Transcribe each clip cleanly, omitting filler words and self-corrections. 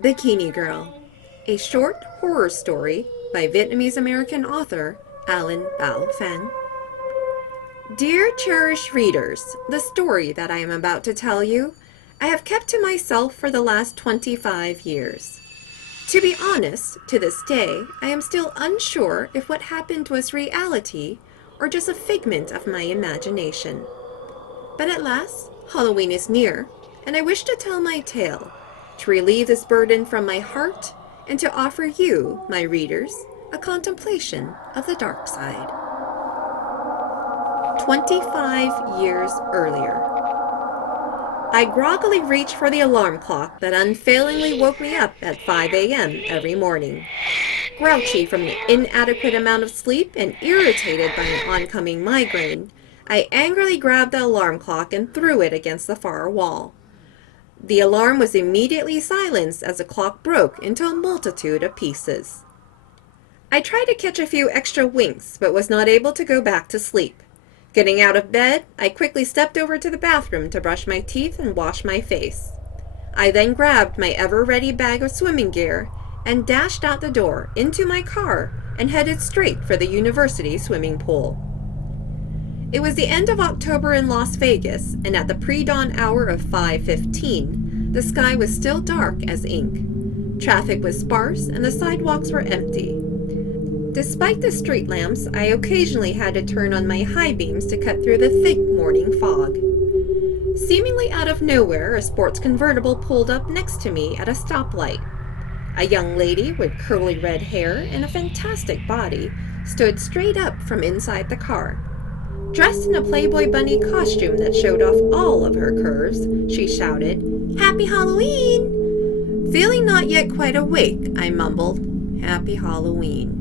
Bikini Girl, a short horror story by Vietnamese-American author Alain Bảo Phán. Dear cherished readers, the story that I am about to tell you, I have kept to myself for the last 25 years. To be honest, to this day, I am still unsure if what happened was reality or just a figment of my imagination. But at last, Halloween is near, and I wish to tell my tale, to relieve this burden from my heart, and to offer you, my readers, a contemplation of the dark side. 25 years earlier. I groggily reached for the alarm clock that unfailingly woke me up at 5 a.m. every morning. Grouchy from the inadequate amount of sleep and irritated by an oncoming migraine, I angrily grabbed the alarm clock and threw it against the far wall. The alarm was immediately silenced as the clock broke into a multitude of pieces. I tried to catch a few extra winks, but was not able to go back to sleep. Getting out of bed, I quickly stepped over to the bathroom to brush my teeth and wash my face. I then grabbed my ever-ready bag of swimming gear and dashed out the door into my car and headed straight for the university swimming pool. It was the end of October in Las Vegas, and at the pre-dawn hour of 5:15, the sky was still dark as ink. Traffic was sparse and the sidewalks were empty. Despite the street lamps, I occasionally had to turn on my high beams to cut through the thick morning fog. Seemingly out of nowhere, a sports convertible pulled up next to me at a stoplight. A young lady with curly red hair and a fantastic body stood straight up from inside the car. Dressed in a Playboy bunny costume that showed off all of her curves, she shouted, "Happy Halloween!" Feeling not yet quite awake, I mumbled, "Happy Halloween."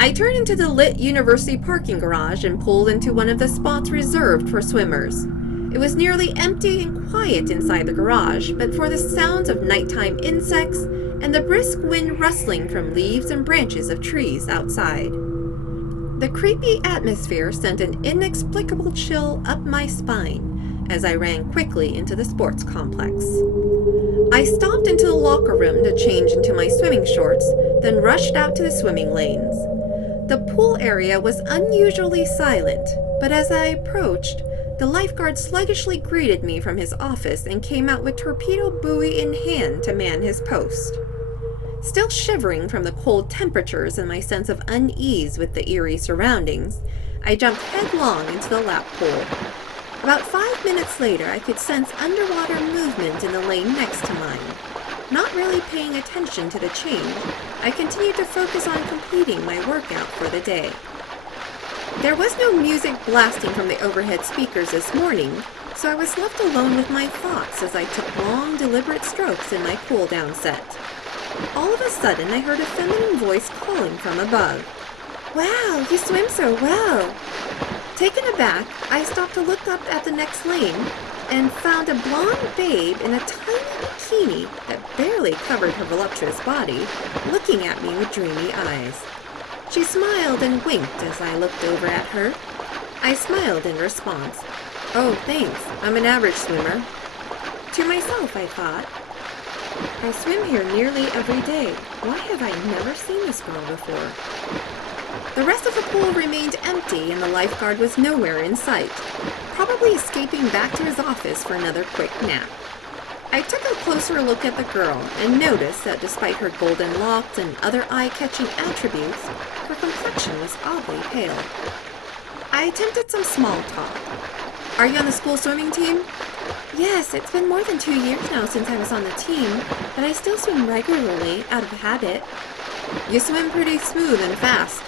I turned into the lit university parking garage and pulled into one of the spots reserved for swimmers. It was nearly empty and quiet inside the garage, but for the sounds of nighttime insects and the brisk wind rustling from leaves and branches of trees outside. The creepy atmosphere sent an inexplicable chill up my spine as I ran quickly into the sports complex. I stopped into the locker room to change into my swimming shorts, then rushed out to the swimming lanes. The pool area was unusually silent, but as I approached, the lifeguard sluggishly greeted me from his office and came out with torpedo buoy in hand to man his post. Still shivering from the cold temperatures and my sense of unease with the eerie surroundings, I jumped headlong into the lap pool. About 5 minutes later, I could sense underwater movement in the lane next to mine. Not really paying attention to the change, I continued to focus on completing my workout for the day. There was no music blasting from the overhead speakers this morning, so I was left alone with my thoughts as I took long, deliberate strokes in my cool-down set. All of a sudden, I heard a feminine voice calling from above. "Wow, you swim so well!" Taken aback, I stopped to look up at the next lane and found a blonde babe in a tiny bikini that barely covered her voluptuous body, looking at me with dreamy eyes. She smiled and winked as I looked over at her. I smiled in response. "Oh, thanks, I'm an average swimmer." To myself, I thought, I swim here nearly every day. Why have I never seen this girl before? The rest of the pool remained empty and the lifeguard was nowhere in sight, probably escaping back to his office for another quick nap. I took a closer look at the girl and noticed that despite her golden locks and other eye-catching attributes, her complexion was oddly pale. I attempted some small talk. "Are you on the school swimming team?" "Yes, it's been more than 2 years now since I was on the team, but I still swim regularly, out of habit." "You swim pretty smooth and fast."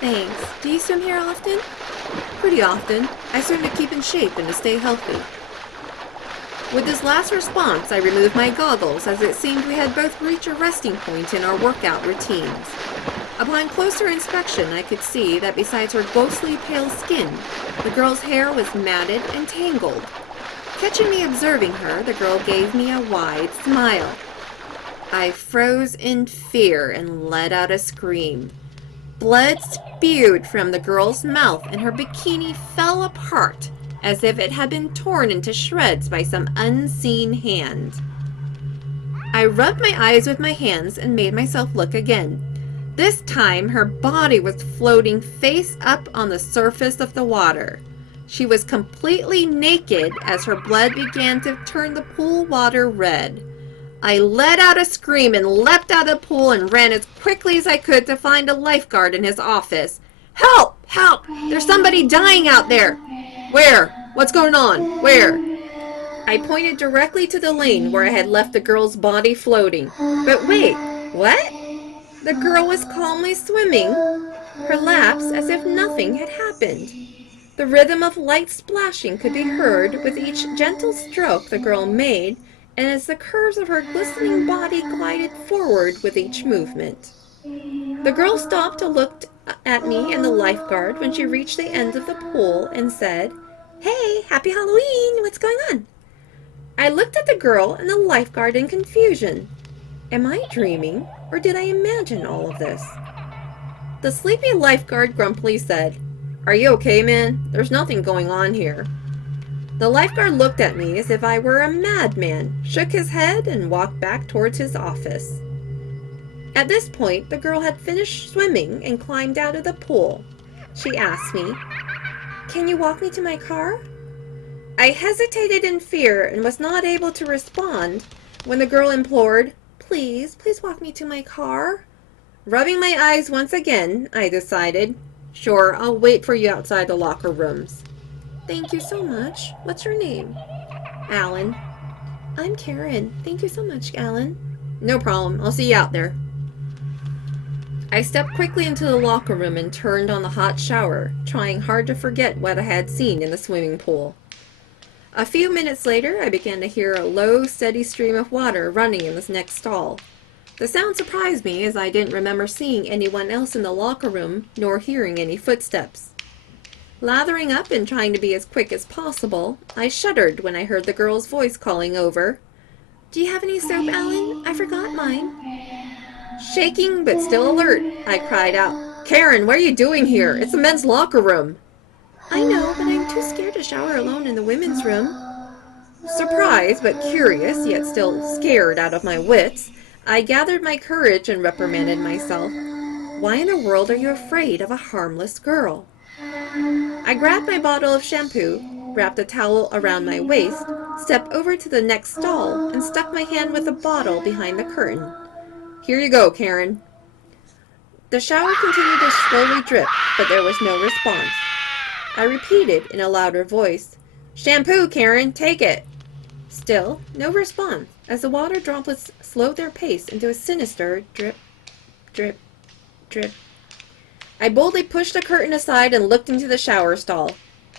"Thanks. Do you swim here often?" "Pretty often. I swim to keep in shape and to stay healthy." With this last response, I removed my goggles as it seemed we had both reached a resting point in our workout routines. Upon closer inspection, I could see that besides her ghostly pale skin, the girl's hair was matted and tangled. Catching me observing her, the girl gave me a wide smile. I froze in fear and let out a scream. Blood spewed from the girl's mouth and her bikini fell apart as if it had been torn into shreds by some unseen hand. I I rubbed my eyes with my hands and made myself look again. This time, her body was floating face up on the surface of the water. She was completely naked as her blood began to turn the pool water red. I let out a scream and leapt out of the pool and ran as quickly as I could to find a lifeguard in his office. "Help! Help! There's somebody dying out there!" "Where? What's going on? Where?" I pointed directly to the lane where I had left the girl's body floating. But wait, what? The girl was calmly swimming her laps as if nothing had happened. The rhythm of light splashing could be heard with each gentle stroke the girl made, and as the curves of her glistening body glided forward with each movement. The girl stopped to look at me and the lifeguard when she reached the end of the pool and said, "Hey, happy Halloween! What's going on?" I looked at the girl and the lifeguard in confusion. Am I dreaming, or did I imagine all of this? The sleepy lifeguard grumpily said, "Are you okay, man? There's nothing going on here." The lifeguard looked at me as if I were a madman, shook his head, and walked back towards his office. At this point, the girl had finished swimming and climbed out of the pool. She asked me, "Can you walk me to my car?" I hesitated in fear and was not able to respond when the girl implored, Please walk me to my car." Rubbing my eyes once again, I decided, "Sure, I'll wait for you outside the locker rooms." "Thank you so much. What's your name?" "Alan." "I'm Karen. Thank you so much, Alan." "No problem. I'll see you out there." I stepped quickly into the locker room and turned on the hot shower, trying hard to forget what I had seen in the swimming pool. A few minutes later, I began to hear a low, steady stream of water running in this next stall. The sound surprised me, as I didn't remember seeing anyone else in the locker room, nor hearing any footsteps. Lathering up and trying to be as quick as possible, I shuddered when I heard the girl's voice calling over, "Do you have any soap, Alan? I forgot mine." Shaking but still alert, I cried out, "Karen, what are you doing here? It's the men's locker room." "I know, but I'm too scared to shower alone in the women's room." Surprised but curious, yet still scared out of my wits, I gathered my courage and reprimanded myself. Why in the world are you afraid of a harmless girl? I grabbed my bottle of shampoo, wrapped a towel around my waist, stepped over to the next stall, and stuck my hand with the bottle behind the curtain. "Here you go, Karen." The shower continued to slowly drip, but there was no response. I repeated in a louder voice, "Shampoo, Karen, take it." Still, no response, as the water droplets slowed their pace into a sinister drip, drip, drip. I boldly pushed the curtain aside and looked into the shower stall.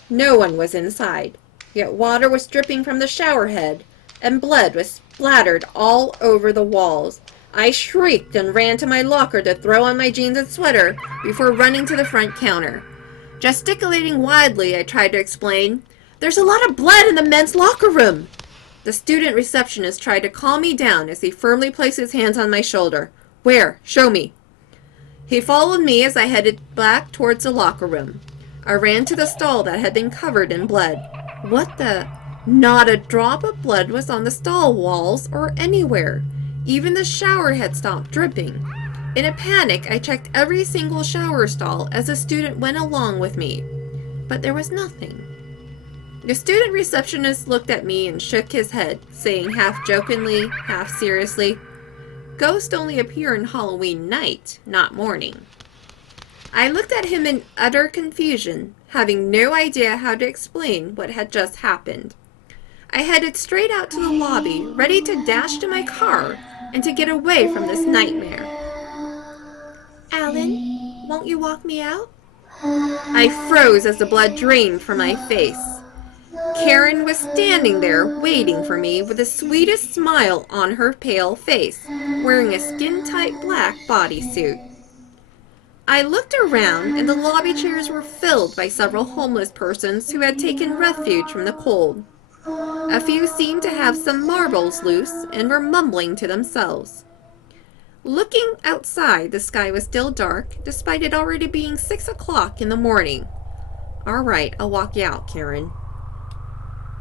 No one was inside, yet water was dripping from the shower head, and blood was splattered all over the walls. I shrieked and ran to my locker to throw on my jeans and sweater before running to the front counter. Gesticulating wildly, I tried to explain, "There's a lot of blood in the men's locker room." The student receptionist tried to calm me down as he firmly placed his hands on my shoulder. "Where? Show me." He followed me as I headed back towards the locker room. I ran to the stall that had been covered in blood. What the? Not a drop of blood was on the stall walls or anywhere. Even the shower had stopped dripping. In a panic, I checked every single shower stall as the student went along with me, but there was nothing. The student receptionist looked at me and shook his head, saying half jokingly, half seriously, "Ghosts only appear on Halloween night, not morning." I looked at him in utter confusion, having no idea how to explain what had just happened. I headed straight out to the lobby, ready to dash to my car and to get away from this nightmare. "Alan, won't you walk me out?" I froze as the blood drained from my face. Karen was standing there waiting for me with the sweetest smile on her pale face, wearing a skin-tight black bodysuit. I looked around, and the lobby chairs were filled by several homeless persons who had taken refuge from the cold. A few seemed to have some marbles loose and were mumbling to themselves. Looking outside, the sky was still dark, despite it already being 6 o'clock in the morning. "All right, I'll walk you out, Karen."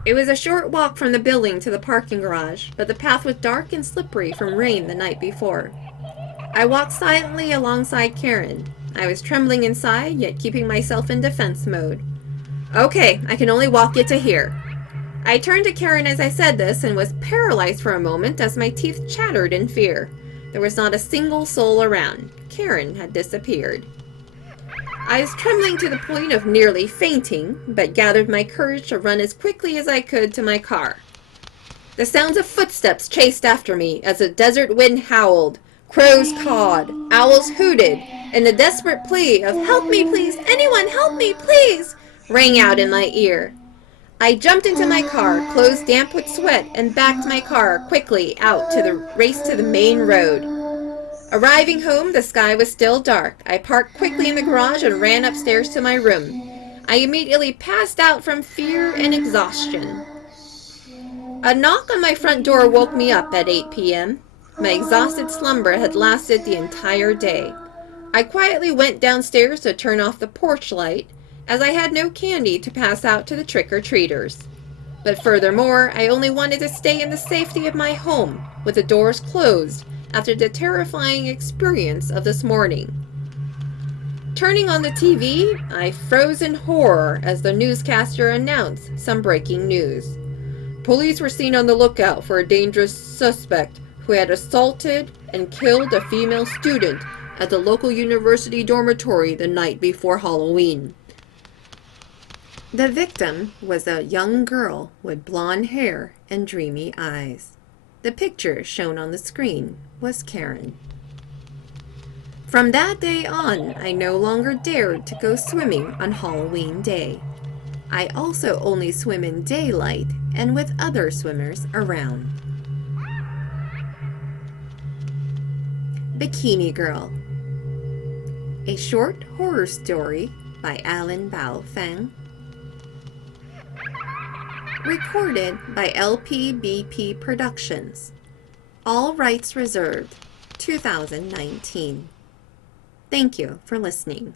It was a short walk from the building to the parking garage, but the path was dark and slippery from rain the night before. I walked silently alongside Karen. I was trembling inside, yet keeping myself in defense mode. Okay, I can only walk you to here. I turned to Karen as I said this and was paralyzed for a moment as my teeth chattered in fear. There was not a single soul around. Karen had disappeared. I was trembling to the point of nearly fainting, but gathered my courage to run as quickly as I could to my car. The sounds of footsteps chased after me as the desert wind howled, crows cawed, owls hooted, and the desperate plea of "Help me, please! Anyone help me, please!" rang out in my ear. I jumped into my car, clothes damp with sweat, and backed my car quickly out to the race to the main road. Arriving home, the sky was still dark. I parked quickly in the garage and ran upstairs to my room. I immediately passed out from fear and exhaustion. A knock on my front door woke me up at 8 p.m. My exhausted slumber had lasted the entire day. I quietly went downstairs to turn off the porch light, as I had no candy to pass out to the trick-or-treaters. But furthermore, I only wanted to stay in the safety of my home, with the doors closed, after the terrifying experience of this morning. Turning on the TV, I froze in horror as the newscaster announced some breaking news. Police were seen on the lookout for a dangerous suspect who had assaulted and killed a female student at the local university dormitory the night before Halloween. The victim was a young girl with blonde hair and dreamy eyes. The picture shown on the screen was Karen. From that day on, I no longer dared to go swimming on Halloween Day. I also only swim in daylight and with other swimmers around. Bikini Girl. A short horror story by Alain Bảo Phán. Recorded by LPBP Productions. All rights reserved. 2019. Thank you for listening.